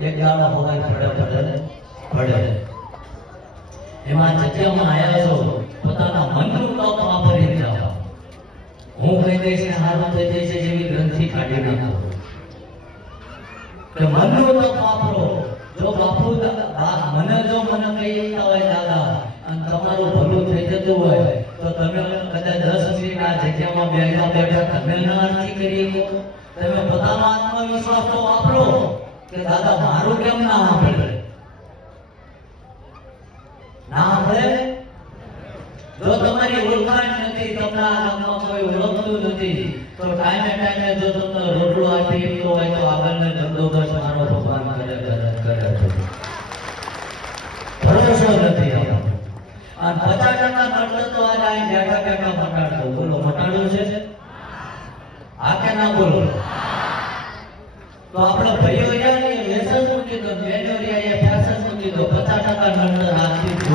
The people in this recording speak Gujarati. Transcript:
એક ગાળો હવાય પડે પડે પડે. એમાં જગ્યામાં આવ્યા છો, પોતાના મનનું કામ વાપરી જાઓ હું કહી દઈશ ને હારું થઈ જશે જેવી ગ્રંથિ કાઢી નાખો. કે મનનું કામ વાપરો. જો બાપુ મને જો મને કહી દેતા હોય દાદા, અને તમારું ભલું થઈ જતું હોય, તો તમે કદાચ દસ મિનિટ આ જગ્યામાં બેઠા બેઠા તમે ન આરતી કરી તમે પોતાનો આત્મવિશ્વાસ તો કે દાદા મારું કેમ ના સાંભળે? ના સાંભળે? જો તમારી ઓળખાણ નથી, તમને આ ગામમાં કોઈ ઓળખતું નથી, તો ટાઈમે ટાઈમે જો તમને રોટલો આપી, તો હોય તો આગળને ધંધો બસ મારો ભગવાન કરે કરે ભરોસો નથી. અને પચાસ ટકા તો આજે અહીં બેઠા બેઠા મટાડતો બોલો મટાડવું છે? આ કે ના બોલો? તો આપણે ભાઈઓ રહ્યા ને લેસન મૂકી દો મેન્યુરિયા ફેશન મૂકી દો પચાસ ટકા નડતર હાથથી જ